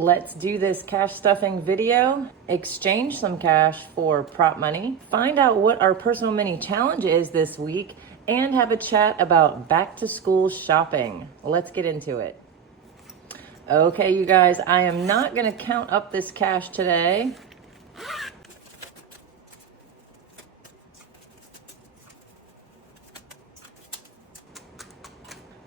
Let's do this cash stuffing video, exchange some cash for prop money, find out what our personal mini challenge is this week, and have a chat about back to school shopping. Let's get into it. Okay, you guys, I am not gonna count up this cash today.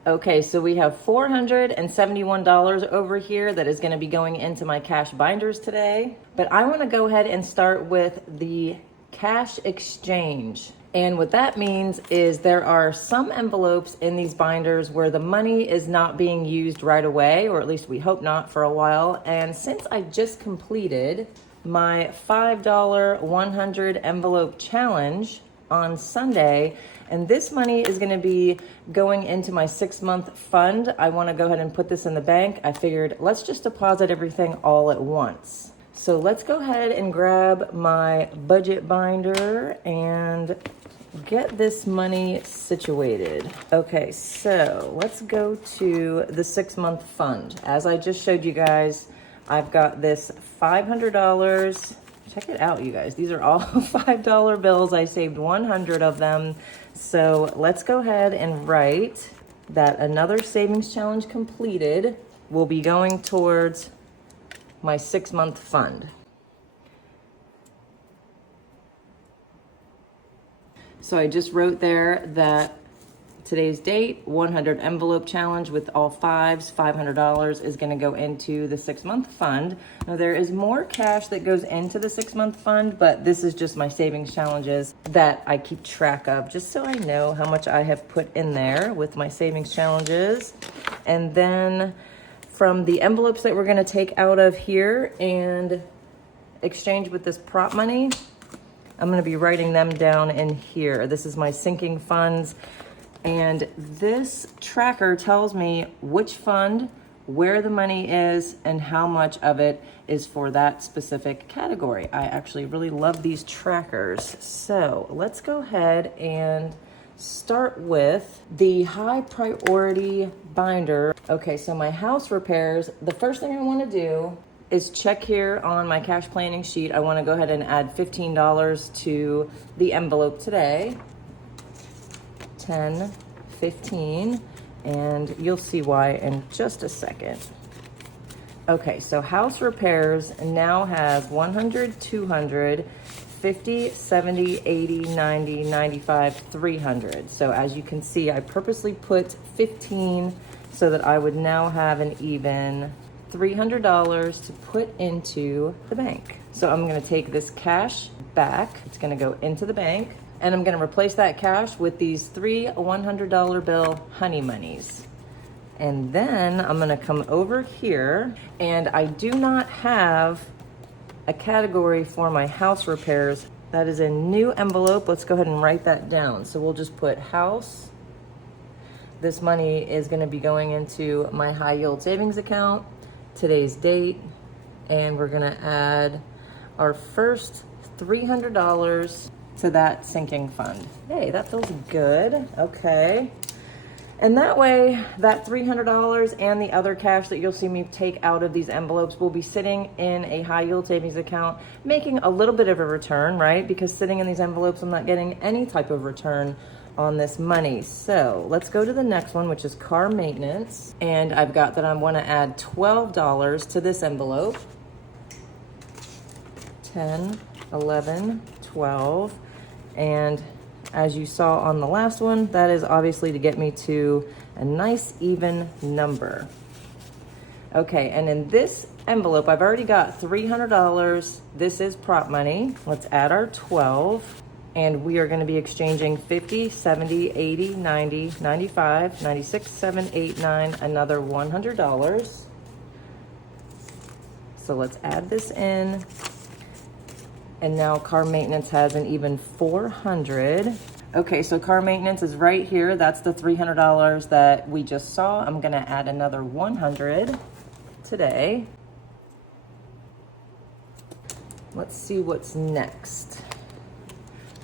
Okay, so we have $471 over here that is going to be going into my cash binders today. But I want to go ahead and start with the cash exchange. And what that means is there are some envelopes in these binders where the money is not being used right away, or at least we hope not for a while. And since I just completed my $5 100 envelope challenge on Sunday, and this money is going to be going into my 6-month fund. I want to go ahead and put this in the bank. I figured let's just deposit everything all at once. So let's go ahead and grab my budget binder and get this money situated. Okay, so let's go to the 6-month fund. As I just showed you guys, I've got this $500. Check it out, you guys. These are all $5 bills. I saved 100 of them. So let's go ahead and write that another savings challenge completed will be going towards my 6-month fund. So I just wrote there that today's date, 100 envelope challenge with all fives, $500 is going to go into the 6-month fund. Now there is more cash that goes into the 6-month fund, but this is just my savings challenges that I keep track of, just so I know how much I have put in there with my savings challenges. And then from the envelopes that we're going to take out of here and exchange with this prop money, I'm going to be writing them down in here. This is my sinking funds. And this tracker tells me which fund, where the money is, and how much of it is for that specific category. I actually really love these trackers. So let's go ahead and start with the high priority binder. Okay, so my house repairs, the first thing I want to do is check here on my cash planning sheet. I want to go ahead and add $15 to the envelope today. 10, 15, and you'll see why in just a second. Okay, so house repairs now has 100, 200, 50, 70, 80, 90, 95, 300. So as you can see, I purposely put 15 so that I would now have an even $300 to put into the bank. So I'm going to take this cash back. It's going to go into the bank. And I'm going to replace that cash with these 3 $100 bill honey monies. And then I'm going to come over here, and I do not have a category for my house repairs. That is a new envelope. Let's go ahead and write that down. So we'll just put house. This money is going to be going into my high yield savings account, today's date, and we're going to add our first $300 to that sinking fund. Hey, that feels good. Okay. And that way, that $300 and the other cash that you'll see me take out of these envelopes will be sitting in a high yield savings account, making a little bit of a return, right? Because sitting in these envelopes, I'm not getting any type of return on this money. So let's go to the next one, which is car maintenance. And I've got that I want to add $12 to this envelope. 10, 11, 12. And as you saw on the last one, that is obviously to get me to a nice even number. Okay, and in this envelope, I've already got $300. This is prop money. Let's add our 12. And we are going to be exchanging 50, 70, 80, 90, 95, 96, 7, 8, 9, another $100. So let's add this in. And now car maintenance has an even 400. Okay, so car maintenance is right here. That's the $300 that we just saw. I'm gonna add another 100 today. Let's see what's next.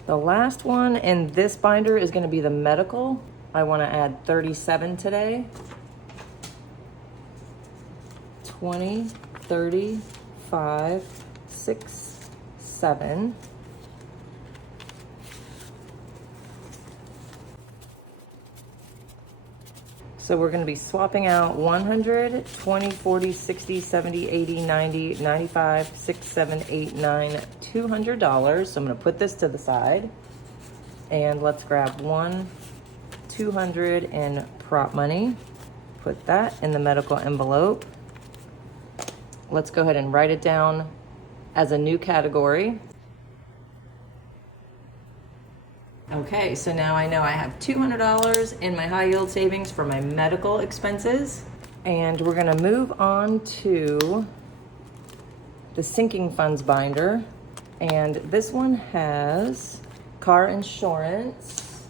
The last one in this binder is gonna be the medical. I wanna add 37 today. 20, 35, 6, 7. So we're going to be swapping out 100, 20, 40, 60, 70, 80, 90, 95, 6, 7, 8, 9, $200. So I'm going to put this to the side. And let's grab 200 in prop money. Put that in the medical envelope. Let's go ahead and write it down as a new category. Okay, so now I know I have $200 in my high yield savings for my medical expenses. And we're gonna move on to the sinking funds binder. And this one has car insurance.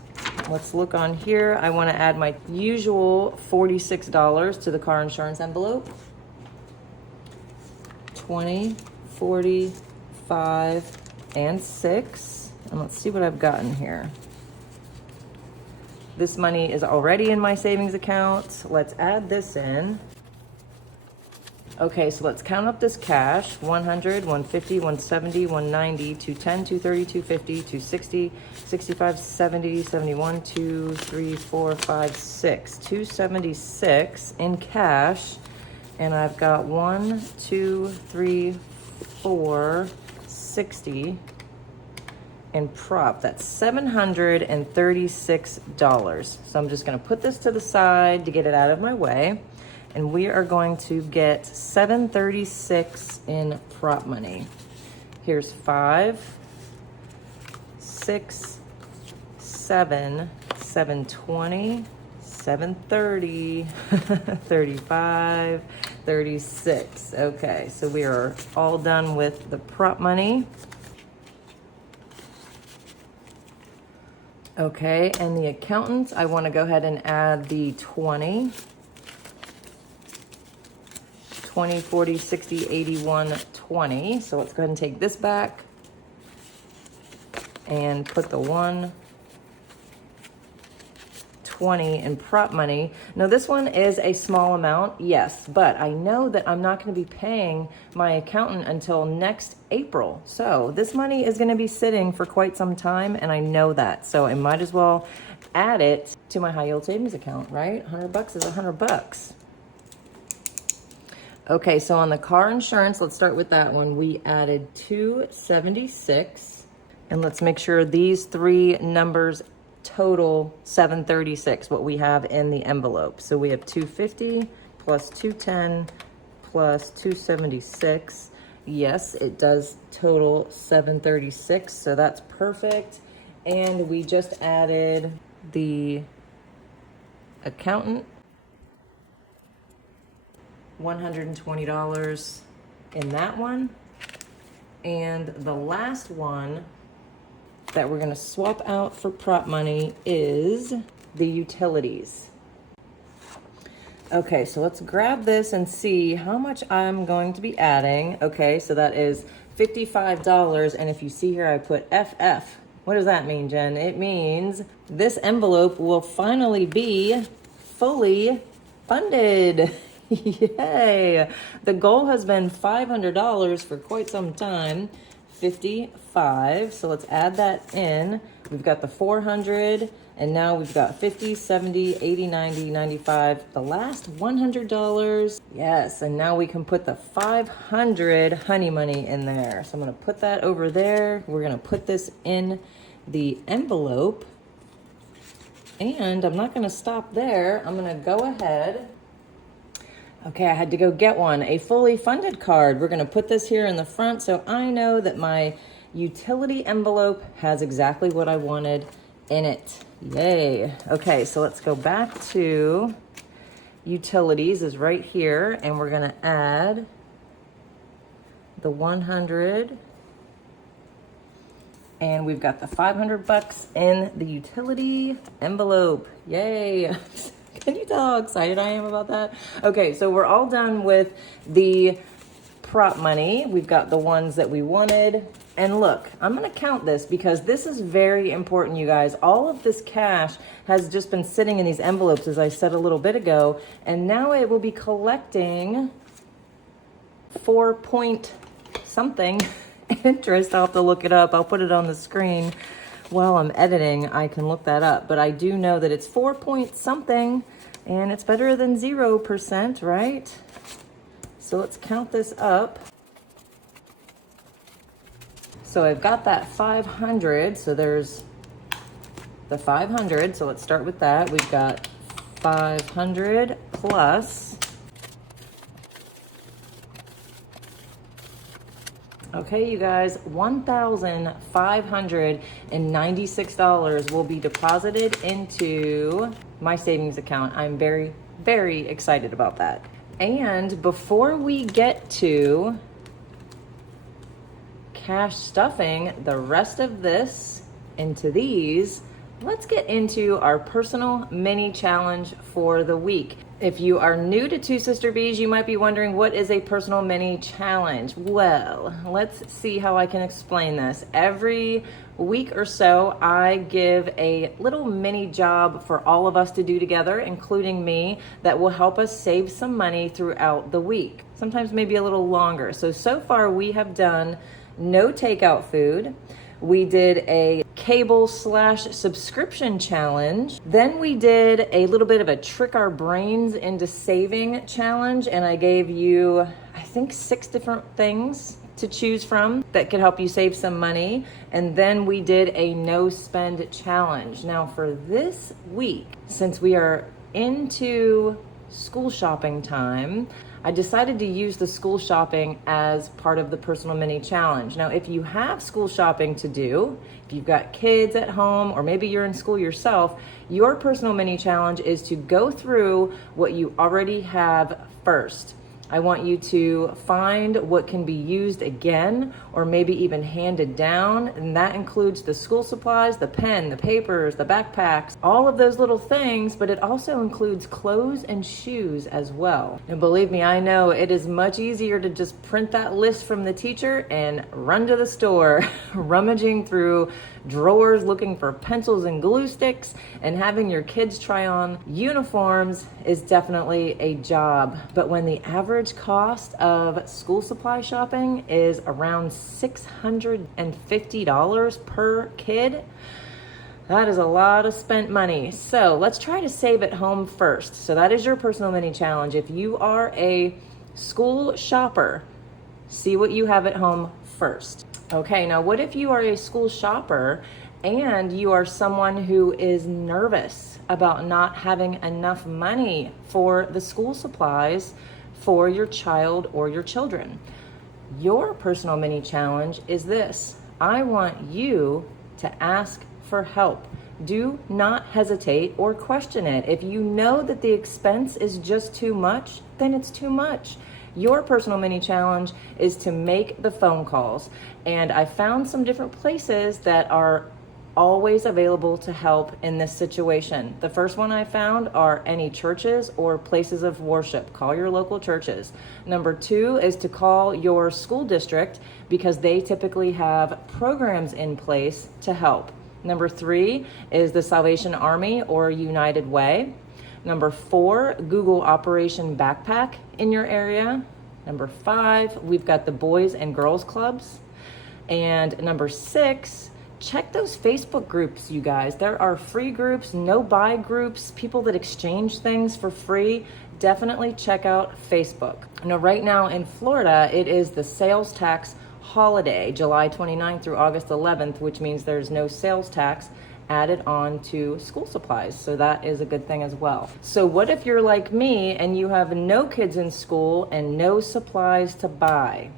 Let's look on here. I wanna add my usual $46 to the car insurance envelope. 20, 40, 5, and 6. And let's see what I've gotten here. This money is already in my savings account. Let's add this in. Okay, so let's count up this cash. 100, 150, 170, 190, 210, 230, 250, 260, 65, 70, 71, 2, 3, 4, 5, 6. 276 in cash. And I've got 1, 2, 3, 4, 60 in prop. That's $736. So I'm just gonna put this to the side to get it out of my way. And we are going to get $736 in prop money. Here's 5, 6, 7, 720, 730, 35, 36. Okay, so we are all done with the prop money. Okay, and the accountants, I want to go ahead and add the 20, 40, 60, 81, 20. So let's go ahead and take this back and put the 120 in prop money. Now this one is a small amount, yes, but I know that I'm not going to be paying my accountant until next April. So this money is going to be sitting for quite some time, and I know that. So I might as well add it to my high yield savings account, right? $100 is $100. Okay, so on the car insurance, let's start with that one. We added $276, and let's make sure these three numbers total $736, what we have in the envelope. So we have $250 plus $210 plus $276. Yes, it does total $736, so that's perfect. And we just added the accountant, $120 in that one. And the last one that we're gonna swap out for prop money is the utilities. Okay, so let's grab this and see how much I'm going to be adding. Okay, so that is $55, and if you see here, I put FF. What does that mean, Jen? It means this envelope will finally be fully funded. Yay! The goal has been $500 for quite some time. 55, so let's add that in. We've got the 400, and now we've got 50, 70, 80, 90, 95, the last $100. Yes, and now we can put the 500 honey money in there. So I'm gonna put that over there. We're gonna put this in the envelope, and I'm not gonna stop there. I'm gonna go ahead. Okay, I had to go get one, a fully funded card. We're gonna put this here in the front so I know that my utility envelope has exactly what I wanted in it. Yay. Okay, so let's go back to utilities is right here, and we're gonna add the 100, and we've got the $500 in the utility envelope. Yay. Can you tell how excited I am about that? Okay, so we're all done with the prop money. We've got the ones that we wanted. And look, I'm gonna count this because this is very important, you guys. All of this cash has just been sitting in these envelopes, as I said a little bit ago, and now it will be collecting 4 point something interest. I'll have to look it up. I'll put it on the screen while I'm editing. I can look that up, but I do know that it's 4 point something, and it's better than 0%, right? So let's count this up. So I've got that 500, so there's the 500, so let's start with that. We've got 500 plus, okay, you guys, $1,596 will be deposited into my savings account. I'm very, very excited about that. And before we get to cash stuffing the rest of this into these, let's get into our personal mini challenge for the week. If you are new to Two Sister Bees, you might be wondering, what is a personal mini challenge? Well, let's see how I can explain this. Every week or so, I give a little mini job for all of us to do together, including me, that will help us save some money throughout the week. Sometimes maybe a little longer. So far we have done no takeout food. We did a cable/subscription challenge. Then we did a little bit of a trick our brains into saving challenge. And I gave you, I think, 6 different things to choose from that could help you save some money. And then we did a no spend challenge. Now for this week, since we are into school shopping time, I decided to use the school shopping as part of the personal mini challenge. Now, if you have school shopping to do, if you've got kids at home, or maybe you're in school yourself, your personal mini challenge is to go through what you already have first. I want you to find what can be used again, or maybe even handed down, and that includes the school supplies, the pen, the papers, the backpacks, all of those little things, but it also includes clothes and shoes as well. And believe me, I know it is much easier to just print that list from the teacher and run to the store, rummaging through drawers looking for pencils and glue sticks, and having your kids try on uniforms is definitely a job. But when the average cost of school supply shopping is around $650 per kid, that is a lot of spent money. So let's try to save at home first. So that is your personal mini challenge. If you are a school shopper, see what you have at home first. Okay, now what if you are a school shopper and you are someone who is nervous about not having enough money for the school supplies for your child or your children? Your personal mini challenge is this. I want you to ask for help. Do not hesitate or question it. If you know that the expense is just too much, then it's too much. Your personal mini challenge is to make the phone calls. And I found some different places that are always available to help in this situation. The first one I found are any churches or places of worship. Call your local churches. Number 2 is to call your school district, because they typically have programs in place to help. Number 3 is the Salvation Army or United Way. Number 4, Google Operation Backpack in your area. Number 5, we've got the Boys and Girls Clubs. And number 6, check those Facebook groups, you guys. There are free groups, no-buy groups, people that exchange things for free. Definitely check out Facebook. Now, right now in Florida, it is the sales tax holiday, July 29th through August 11th, which means there's no sales tax added on to school supplies. So that is a good thing as well. So what if you're like me and you have no kids in school and no supplies to buy?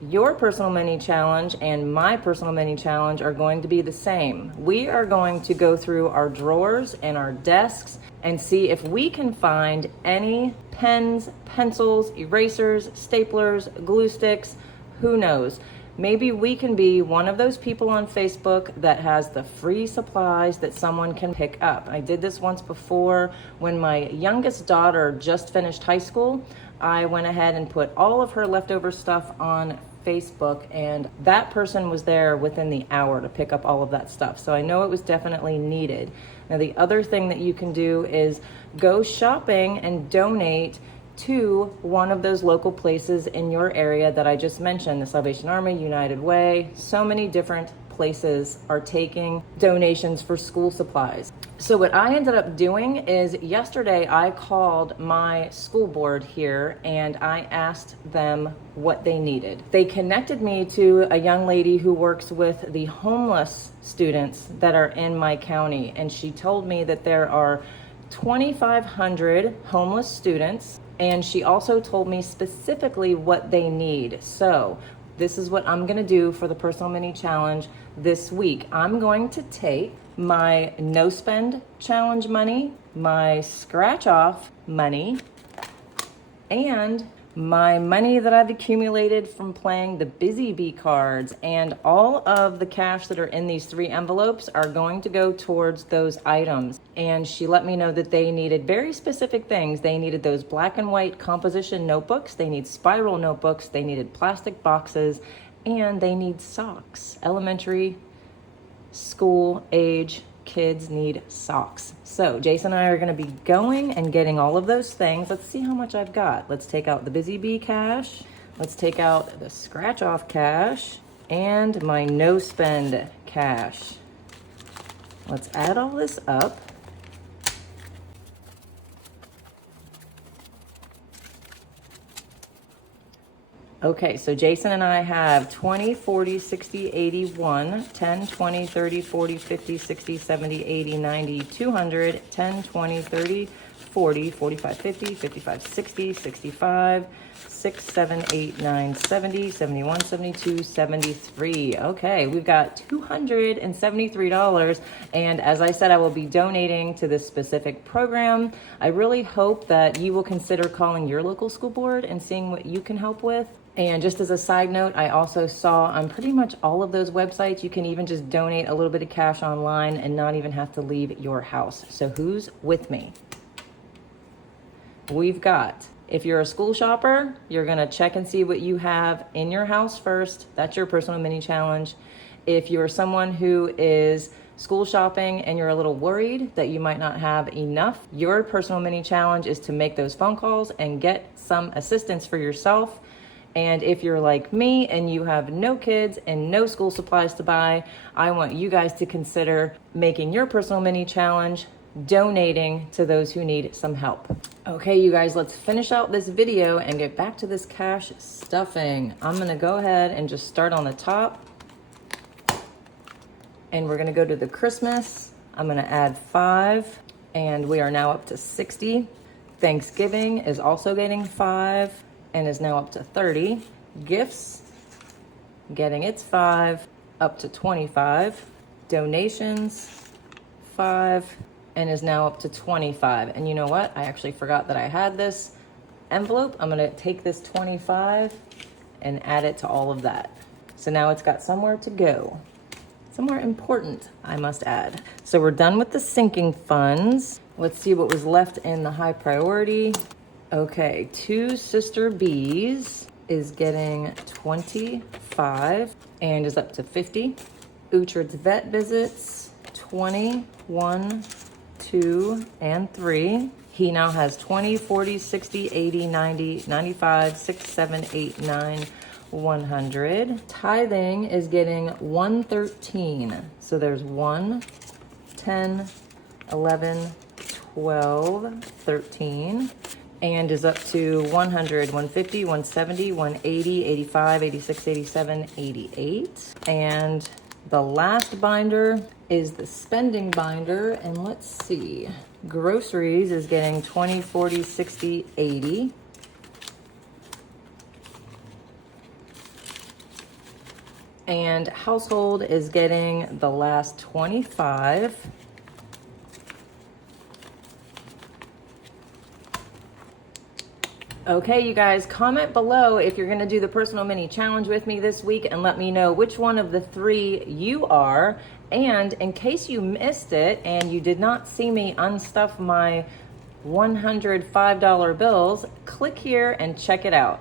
Your personal mini challenge and my personal mini challenge are going to be the same. We are going to go through our drawers and our desks and see if we can find any pens, pencils, erasers, staplers, glue sticks, who knows. Maybe we can be one of those people on Facebook that has the free supplies that someone can pick up. I did this once before when my youngest daughter just finished high school. I went ahead and put all of her leftover stuff on Facebook, and that person was there within the hour to pick up all of that stuff. So I know it was definitely needed. Now, the other thing that you can do is go shopping and donate to one of those local places in your area that I just mentioned, the Salvation Army, United Way. So many different places are taking donations for school supplies. So what I ended up doing is yesterday I called my school board here and I asked them what they needed. They connected me to a young lady who works with the homeless students that are in my county, and she told me that there are 2,500 homeless students, and she also told me specifically what they need. So this is what I'm gonna do for the Personal Mini Challenge this week. I'm going to take my no spend challenge money, my scratch off money, and my money that I've accumulated from playing the Busy Bee cards, and all of the cash that are in these 3 envelopes are going to go towards those items. And she let me know that they needed very specific things. They needed those black and white composition notebooks, they need spiral notebooks, they needed plastic boxes, and they need socks. Elementary school age kids need socks. So Jason and I are going to be going and getting all of those things. Let's see how much I've got. Let's take out the Busy Bee cash. Let's take out the scratch off cash and my no spend cash. Let's add all this up. Okay, so Jason and I have 20, 40, 60, 81, 10, 20, 30, 40, 50, 60, 70, 80, 90, 200, 10, 20, 30, 40, 45, 50, 55, 60, 65, 6, 7, 8, 9, 70, 71, 72, 73. Okay, we've got $273. And as I said, I will be donating to this specific program. I really hope that you will consider calling your local school board and seeing what you can help with. And just as a side note, I also saw on pretty much all of those websites, you can even just donate a little bit of cash online and not even have to leave your house. So who's with me? We've got, if you're a school shopper, you're gonna check and see what you have in your house first. That's your Personal Mini Challenge. If you're someone who is school shopping and you're a little worried that you might not have enough, your Personal Mini Challenge is to make those phone calls and get some assistance for yourself. And if you're like me and you have no kids and no school supplies to buy, I want you guys to consider making your Personal Mini Challenge, donating to those who need some help. Okay, you guys, let's finish out this video and get back to this cash stuffing. I'm gonna go ahead and just start on the top. And we're gonna go to the Christmas. I'm gonna add 5, and we are now up to 60. Thanksgiving is also getting 5. And is now up to 30. Gifts, getting its 5, up to 25. Donations, 5, and is now up to 25. And you know what? I actually forgot that I had this envelope. I'm gonna take this 25 and add it to all of that. So now it's got somewhere to go. Somewhere important, I must add. So we're done with the sinking funds. Let's see what was left in the high priority. Okay, 2 Sister Bees is getting 25 and is up to 50. Uhtred's vet visits, 20, 1, 2, and 3. He now has 20, 40, 60, 80, 90, 95, 6, 7, 8, 9, 100. Tithing is getting 113. So there's 1, 10, 11, 12, 13. And is up to 100, 150, 170, 180, 85, 86, 87, 88. And the last binder is the spending binder. And let's see, groceries is getting 20, 40, 60, 80. And household is getting the last 25. Okay, you guys, comment below if you're gonna do the Personal Mini Challenge with me this week and let me know which one of the 3 you are. And in case you missed it and you did not see me unstuff my $105 bills, click here and check it out.